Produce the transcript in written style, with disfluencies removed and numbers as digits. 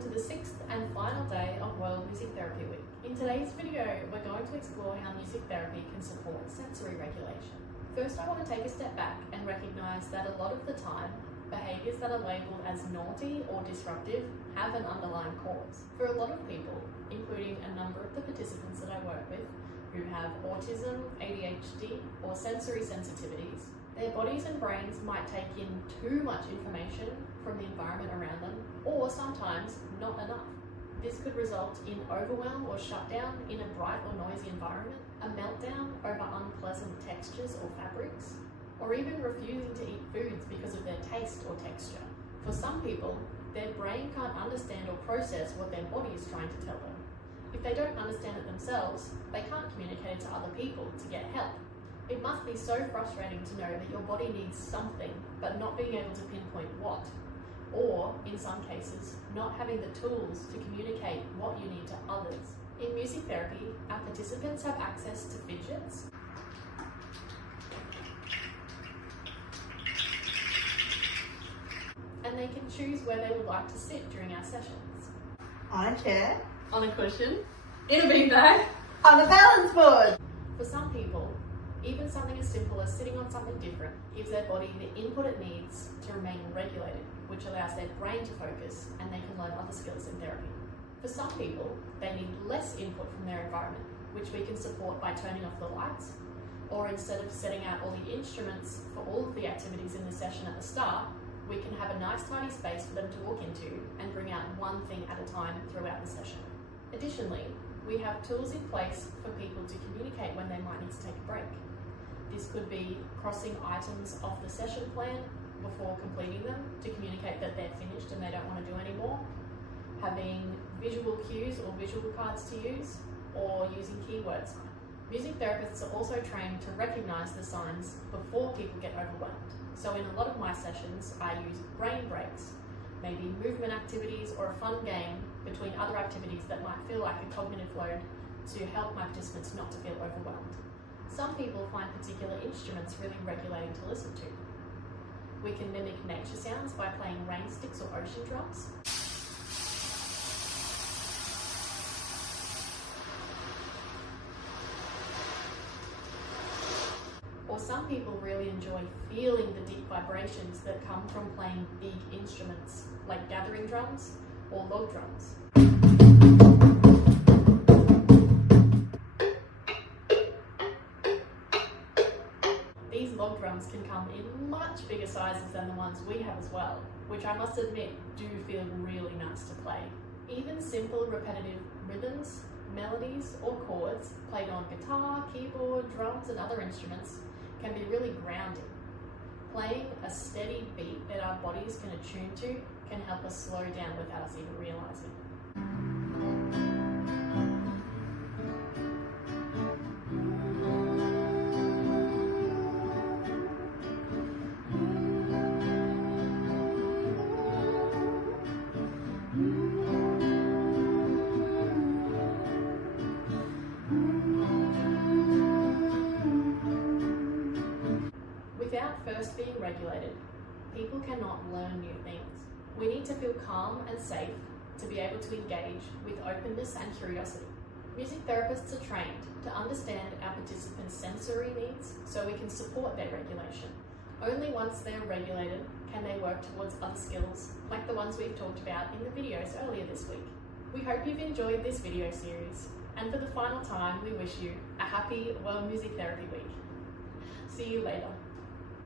welcome to the 6th and final day of World Music Therapy Week. In today's video, we're going to explore how music therapy can support sensory regulation. First, I want to take a step back and recognise that a lot of the time, behaviours that are labelled as naughty or disruptive have an underlying cause. For a lot of people, including a number of the participants that I work with who have autism, ADHD or sensory sensitivities, their bodies and brains might take in too much information from the environment around them, or sometimes not enough. This could result in overwhelm or shutdown in a bright or noisy environment, a meltdown over unpleasant textures or fabrics, or even refusing to eat foods because of their taste or texture. For some people, their brain can't understand or process what their body is trying to tell them. If they don't understand it themselves, they can't communicate it to other people to get help. It must be so frustrating to know that your body needs something, but not being able to pinpoint what. Or, in some cases, not having the tools to communicate what you need to others. In music therapy, our participants have access to fidgets, and they can choose where they would like to sit during our sessions. On a chair, On a cushion, in a beanbag, on a balance board. For some people, even something as simple as sitting on something different gives their body the input it needs to remain regulated, which allows their brain to focus and they can learn other skills in therapy. For some people, they need less input from their environment, which we can support by turning off the lights, or instead of setting out all the instruments for all of the activities in the session at the start, we can have a nice tidy space for them to walk into and bring out one thing at a time throughout the session. Additionally, we have tools in place for people to communicate when they might need to take a break. This could be crossing items off the session plan before completing them to communicate that they're finished and they don't want to do anymore, having visual cues or visual cards to use, or using keyword sign. Music therapists are also trained to recognise the signs before people get overwhelmed. So in a lot of my sessions, I use brain breaks, maybe movement activities or a fun game between other activities that might feel like a cognitive load to help my participants not to feel overwhelmed. Some people find particular instruments really regulating to listen to. We can mimic nature sounds by playing rain sticks or ocean drums. Or some people really enjoy feeling the deep vibrations that come from playing big instruments like gathering drums or log drums. These log drums can come in much bigger sizes than the ones we have as well, which I must admit do feel really nice to play. Even simple repetitive rhythms, melodies or chords played on guitar, keyboard, drums and other instruments can be really grounding. Playing a steady beat that our bodies can attune to can help us slow down without us even realising. Without first being regulated, people cannot learn new things. We need to feel calm and safe to be able to engage with openness and curiosity. Music therapists are trained to understand our participants' sensory needs so we can support their regulation. Only once they're regulated can they work towards other skills, like the ones we've talked about in the videos earlier this week. We hope you've enjoyed this video series, and for the final time, we wish you a happy World Music Therapy Week. See you later.